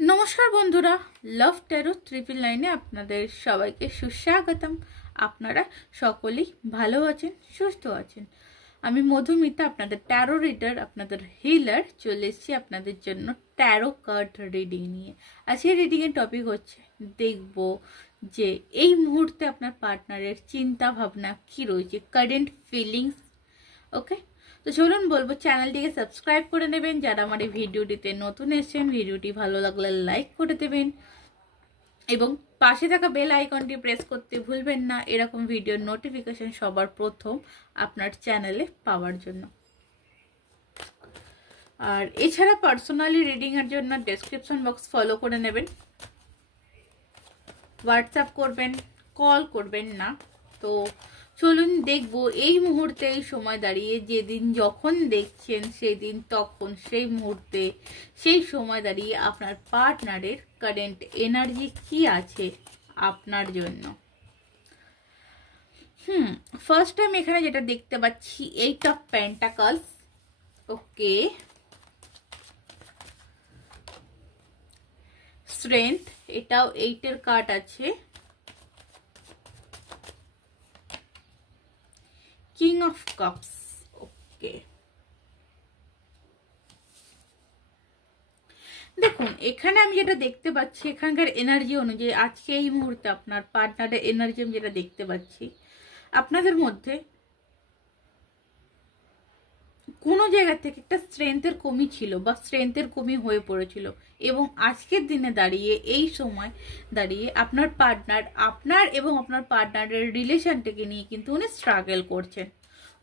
নমস্কার বন্ধুরা, লাভ ট্যারো 999 আপনাদের সবাইকে সুস্বাগতম। আপনারা সকলেই ভালো আছেন, সুস্থ আছেন। আমি মধুমিতা, আপনাদের ট্যারো রিডার, আপনাদের হিলার। চলে এসেছি আপনাদের জন্য ট্যারো কার্ড রিডিং নিয়ে। আজকের রিডিং এর টপিক হচ্ছে দেখব যে এই মুহূর্তে আপনার পার্টনারের চিন্তা ভাবনা কি রয়েছে, কারেন্ট ফিলিংস। ওকে, তো চলুন বলবো চ্যানেলটিকে সাবস্ক্রাইব করে নেবেন। যারা আমার এই ভিডিওটিতে নতুন এসেছেন, ভিডিওটি ভালো লাগলে লাইক করে দেবেন এবং পাশে থাকা বেল আইকনটি প্রেস করতে ভুলবেন না, এরকম ভিডিওর নোটিফিকেশন সবার প্রথম আপনার চ্যানেলে পাওয়ার জন্য। আর এছাড়া পার্সোনালি রিডিং এর জন্য ডেসক্রিপশন বক্স ফলো করে নেবেন। হোয়াটসঅ্যাপ করবেন, কল করবেন না। তো চলুন দেখবো এই মুহূর্তে, এই সময় দাঁড়িয়ে, যেদিন যখন দেখছেন সেদিন তখন, সেই মুহূর্তে সেই সময় দাঁড়িয়ে আপনার পার্টনারের কারেন্ট এনার্জি কি আছে আপনার জন্য। ফার্স্ট টাইম এখানে যেটা দেখতে পাচ্ছি, 8 অফ পেন্টাকলস। ওকে, স্ট্রেংথ, এটাও 8 এর কার্ড আছে। King of cups. ওকে, দেখুন এখানে আমি যেটা দেখতে পাচ্ছি, এখানকার এনার্জি অনুযায়ী আজকে এই মুহূর্তে আপনার পার্টনারের এনার্জি আমি যেটা দেখতে পাচ্ছি, আপনাদের মধ্যে কোনো জায়গা থেকে একটা স্ট্রেংথের কমি ছিল বা স্ট্রেংথের কমি হয়ে পড়েছিল, এবং আজকের দিনে দাঁড়িয়ে, এই সময় দাঁড়িয়ে আপনার পার্টনার, আপনার এবং আপনার পার্টনারের রিলেশনটাকে নিয়ে কিন্তু উনি স্ট্রাগল করছেন।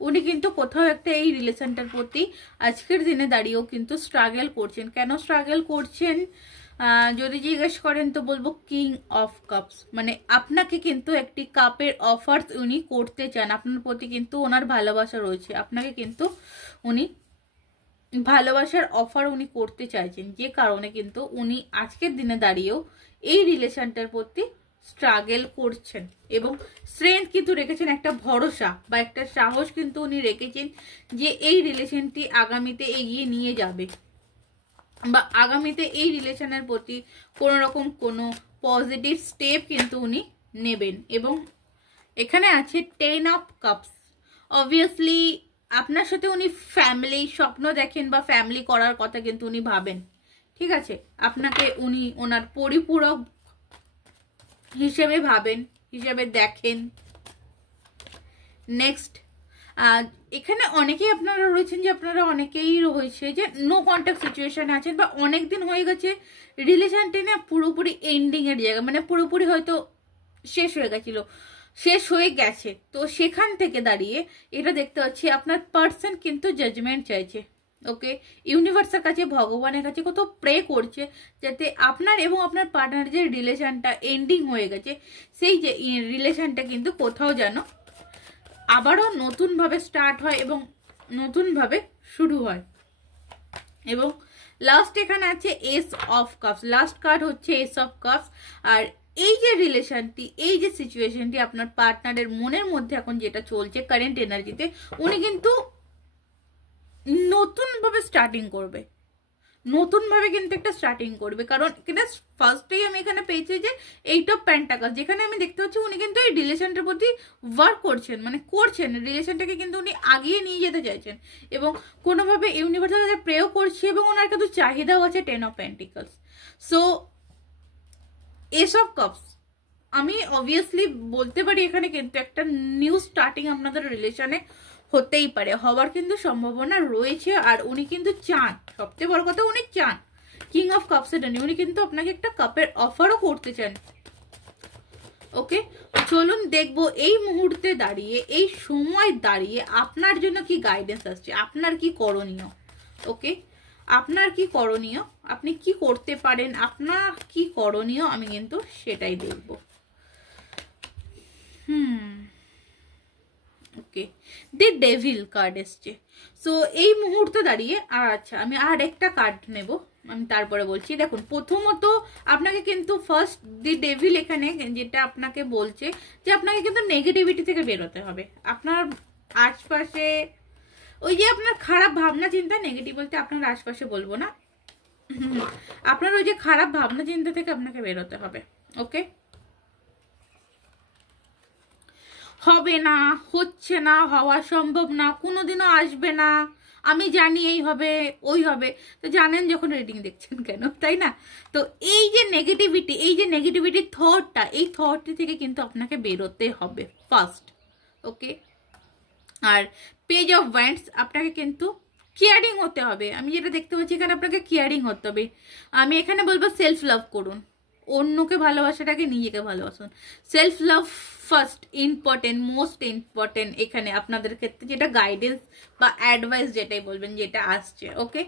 উনি কিন্তু কোথাও একটা এই রিলেশনটার প্রতি আজকের দিনে দাঁড়িয়েও কিন্তু স্ট্রাগল করছেন। কেন স্ট্রাগল করছেন যদি জিজ্ঞেস করেন তো বলবো কিং অফ কাপস। মানে আপনাকে কিন্তু একটি কাপের অফার উনি করতে চান, আপনার প্রতি কিন্তু ওনার ভালোবাসা রয়েছে, আপনাকে কিন্তু উনি ভালোবাসার অফার উনি করতে চাইছেন, যে কারণে কিন্তু উনি আজকের দিনে দাঁড়িয়েও এই রিলেশনটার প্রতি স্ট্রাগল করছেন। এবং স্ট্রেংথ কিন্তু রেখেছেন, একটা ভরসা বা একটা সাহস কিন্তু উনি রেখেছেন যে এই রিলেশনটি আগামীতে এগিয়ে নিয়ে যাবে, বা আগামীতে এই রিলেশনের প্রতি কোনো রকম কোনো পজিটিভ স্টেপ কিন্তু উনি নেবেন। এবং এখানে আছে 10 অফ কাপস। অবভিয়াসলি আপনার সাথে উনি ফ্যামিলি স্বপ্ন দেখেন বা ফ্যামিলি করার কথা কিন্তু উনি ভাবেন, ঠিক আছে। আপনাকে উনি ওনার পরিপূরক হিসেবে ভাবেন, হিসেবে দেখেন। নেক্সট, এখানে অনেকেই আপনারা রয়েছেন যে আপনারা অনেকেই রয়েছে যে নো কন্ট্যাক্ট সিচুয়েশনে আছেন, বা অনেকদিন হয়ে গেছে রিলেশনটি না পুরোপুরি এন্ডিং এর জায়গা, মানে পুরোপুরি হয়তো শেষ হয়ে গেছিল, শেষ হয়ে গেছে। তো সেখান থেকে দাঁড়িয়ে এটা দেখতে পাচ্ছি আপনার পার্সন কিন্তু জাজমেন্ট চাইছে। ওকে, ইউনিভার্সের কাছে, ভগবানের কাছে কত প্রে করছে যাতে আপনার এবং আপনার পার্টনার যে রিলেশনটা এন্ডিং হয়ে গেছে, সেই যে রিলেশনটা কিন্তু কোথাও যেন আবারও নতুনভাবে স্টার্ট হয় এবং নতুনভাবে শুরু হয়। এবং লাস্ট এখানে আছে S of cups. Last card হচ্ছে এস অফ কাপস। আর এই যে রিলেশনটি, এই যে সিচুয়েশনটি আপনার পার্টনারের মনের মধ্যে এখন যেটা চলছে কারেন্ট এনার্জিতে, উনি কিন্তু নতুনভাবে স্টার্টিং করবে, নতুনভাবে কিন্তু একটা স্টার্টিং করবে। কারণ এটা ফার্স্টেই আমি এখানে পেয়েছি যে 8 অফ পেন্টাকলস, যেখানে আমি দেখতে পাচ্ছি উনি কিন্তু এই রিলেশনটার প্রতি ওয়ার্ক করছেন, মানে করছেন, রিলেশনটাকে কিন্তু উনি আগিয়ে নিয়ে যেতে চাইছেন এবং কোনোভাবে ইউনিভার্সাল কাছে প্রেও করছে, এবং ওনার কিন্তু চাহিদাও আছে 10 of pentacles. So S of cups, আমি অবভিয়াসলি বলতে পারি এখানে কিন্তু একটা নিউ স্টার্টিং আপনাদের রিলেশনে হতেই পারে, হওয়ার কিন্তু সম্ভাবনা রয়েছে। আর উনি কিন্তু চান, সবচেয়ে বড় কথা উনি চান, কিং অফ কাপসের জন্য উনি কিন্তু আপনাকে একটা কাপের অফারও করতে চান। ওকে, চলুন দেখবো এই মুহূর্তে দাঁড়িয়ে, এই সময় দাঁড়িয়ে আপনার জন্য কি গাইডেন্স আসছে, আপনার কি করণীয়। ওকে, আপনার কি করণীয়, আপনি কি করতে পারেন, আপনার কি করণীয়, আমি কিন্তু সেটাই দেখবো। ওকে, দি ডেভিল কার্ড এসছে। সো এই মুহূর্তে দাঁড়িয়ে, আচ্ছা আমি আর একটা কার্ড নেব, আমি তারপরে বলছি। দেখুন প্রথমত আপনাকে কিন্তু ফার্স্ট দি ডেভিল এখানে যেটা আপনাকে বলছে যে আপনাকে কিন্তু নেগেটিভিটি থেকে বেরোতে হবে। আপনার আশপাশে ওই যে আপনার খারাপ ভাবনা চিন্তা, নেগেটিভ বলতে আপনার আশপাশে বলবো না, আপনার ওই যে খারাপ ভাবনা চিন্তা থেকে আপনাকে বেরোতে হবে। ওকে, হবে না, হচ্ছে না, হওয়া সম্ভব না, কোনোদিনও আসবে না, আমি জানি এই হবে ওই হবে। তো জানেন যখন রিডিং দেখছেন কেন, তাই না? তো এই যে নেগেটিভিটি, এই যে নেগেটিভিটি থটটা, এই থটটি থেকে কিন্তু আপনাকে বেরোতে হবে ফার্স্ট। ওকে, আর পেজ অফ ওয়ান্ডস আপনাকে কিন্তু কেয়ারিং হতে হবে। আমি যেটা দেখতে পাচ্ছি এখানে আপনাকে কেয়ারিং হতে হবে। আমি এখানে বলবো সেলফ লাভ করুন, অন্যকে ভালোবাসাটাকে নিজেকে ভালোবাসুন। Self love first, important, most important এখানে আপনাদের ক্ষেত্রে, যেটা গাইডেন্স বা অ্যাডভাইস যেটাই বলবেন যেটা আসছে। ওকে,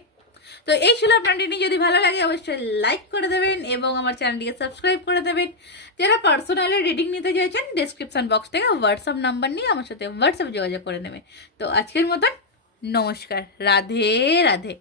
তো এই ছিল আপনার রিডিং। যদি ভালো লাগে অবশ্যই লাইক করে দেবেন এবং আমার চ্যানেলটিকে সাবস্ক্রাইব করে দেবেন। যারা পার্সোনালি রিডিং নিতে চাইছেন ডেসক্রিপশন বক্স থেকে হোয়াটসঅ্যাপ নাম্বার নিয়ে আমার সাথে হোয়াটসঅ্যাপে যোগাযোগ করে নেবেন। তো আজকের মতন নমস্কার, রাধে রাধে।